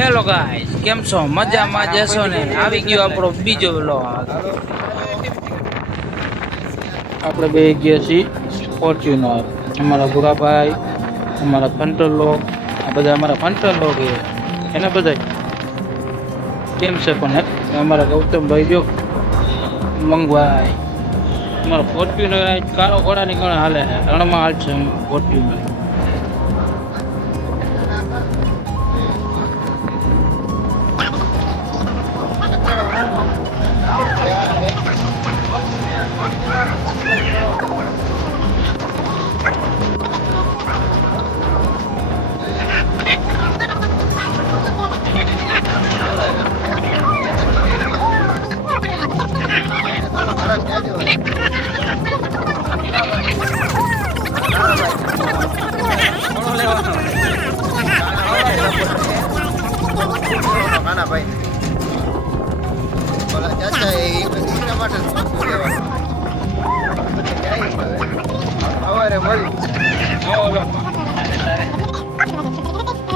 Hello guys, કેમ છો? મજામાં જશો ને? આવી ગયો આપણો બીજો વ્લોગ આપણે બે ગયા છીએ ફોર્ચ્યુનર અમારા ભૂરાભાઈ અમારા ફંટર લોક આ બધા અમારા ફંટર લોક એને બધા કેમ છે પણ? અમારા ગૌતમભાઈ જો, મંગવાય. અમારા ફોર્ચ્યુનર કાળો ઘોડાની ગણ હાલે રણમાં હાલ છે ફોર્ચ્યુનર ખાના ભાઈ ઓલા ચાચા એ એના માટે જ વસ્તુ લેવાનું સવારે મળી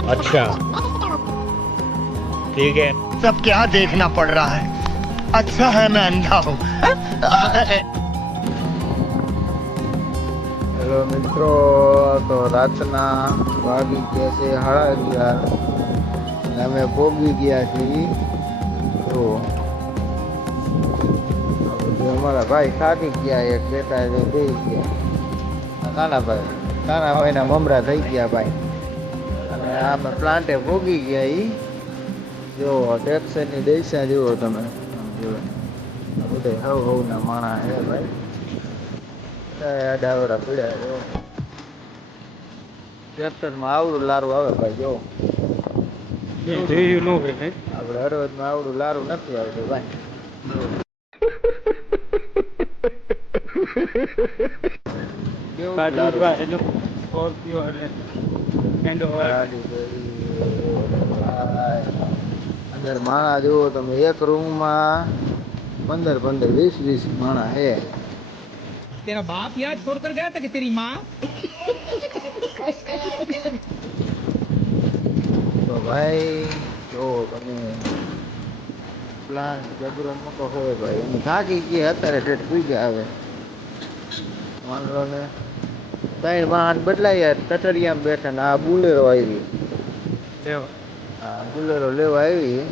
अच्छा ठीक है सब क्या देखना पड़ रहा है अच्छा है मैं अंधा हूँ હેલો મિત્રો તો રાતના વાગી ગયા છે સાડા અગિયાર અને અમે ભોગવી ગયા છીએ. તો અમારા ભાઈ થાકી ગયા, એક બેટા જો બે ગયા. નાના ભાઈ નાના ભાઈના મમરા થઈ ગયા ભાઈ. અને આમાં પ્લાન્ટે ભોગી ગયા ઈ. જો ટેક્સરની દૈસા જુઓ તમે. જો, આ બધા હવ હવના માણા હે ભાઈ. ડાવરા પીડ્યા જો ટ્રેક્ટરમાં આવડું લારું આવે ભાઈ, જો. આવડું લારું નથી આવડું અંદર માણા જુઓ તમે એક રૂમમાં પંદર પંદર વીસ વીસ માણા હે તેરા બાપ યાદ છોડકર ગયા હતા કે તેરી માં ભાઈ જો તમે પ્લાન જબરો મોટો હોય ભાઈ એની થાકી ગયા અત્યારે ઠેઠ પૂગ્યા આવે. માનલો ને. ત્રણ વાહન બદલાયા ટટરિયામાં બેઠા ને આ બુલેરો આવી. હા બુલેરો લેવા આવી.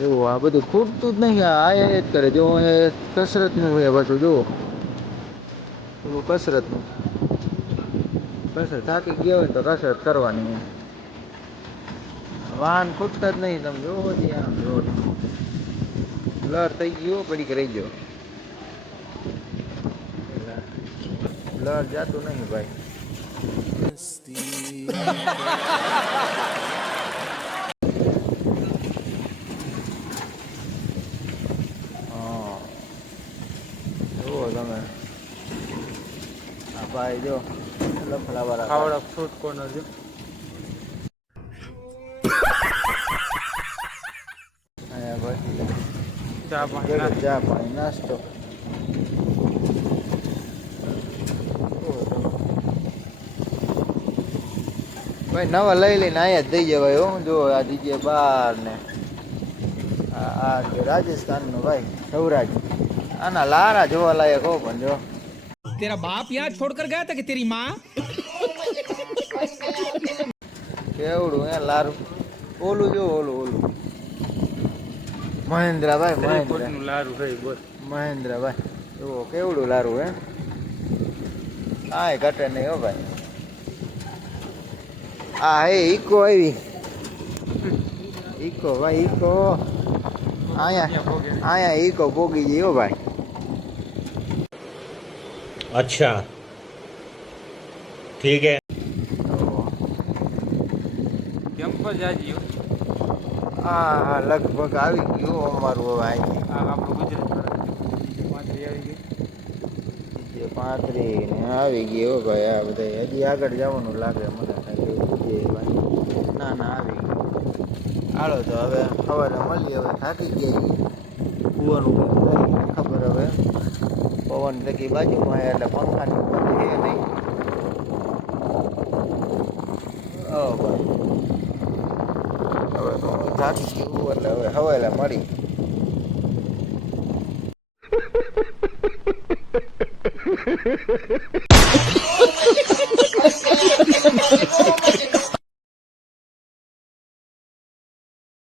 જુઓ આ બધું ખૂટતું જ નહીં આ આયા જ કરે. જો એ કસરતનું હોય પાછું જુઓ. કસરત કસરતનું. કસરત થાકી ગયા હોય તો કસરત કરવાની વાહન ખૂટતા જ નહીં તમે જોવો જ આમ જોવો બ્લર થઈ ગયો પડી રહી ગયો. બ્લર જાતું નહીં ભાઈ. તમે. આ ભાઈ જો ખાવડા ફ્રૂટ કોર્નર છે નાસ્તો. ભાઈ નવા લઈ લઈને અહીંયા જ જઈએ ભાઈ હું. જો આ જગ્યાએ બહાર ને આ રાજસ્થાનનો ભાઈ સૌરાજ આના લારા જોવા લાયક હો પણ જો. તેરા બાપ યાદ છોડકર ગયા હતા કે તેરી માં? કેવડું હે લારું. ઓલું જો ઓલું ઓલું. મહેન્દ્રભાઈ મહેન્દ્રનું લારું ભાઈ બોલ મહેન્દ્રભાઈ જુઓ કેવડું લારું હે? એ ઘટે નહીં હો ભાઈ. આ હે ઈકો આવી. ઈકો ભાઈ ઈકો. અહીંયા અહીંયા ઈકો ભોગી ગયો હો ભાઈ. અચ્છા. ઠીક હે. કેમ્પસ જાજી? જાજીઓ હા લગભગ આવી ગયું અમારું હવે અહીંથી આપણું ગુજરાત પાંત્રી આવી ગઈ. જે પાંત્રી ને આવી ગઈ હો ભાઈ આ બધા હજી આગળ જવાનું લાગે મને ના ના આવી ગયું હાલો તો હવે સવારે મળીએ હવે થાકી ગયા છીએ. ખબર હવે. પવન તકી બાજુમાં એટલે પંખાની ઉપર છે નહીં. ઓ ભાઈ. ગયું. એટલે હવે હવેલા મળી.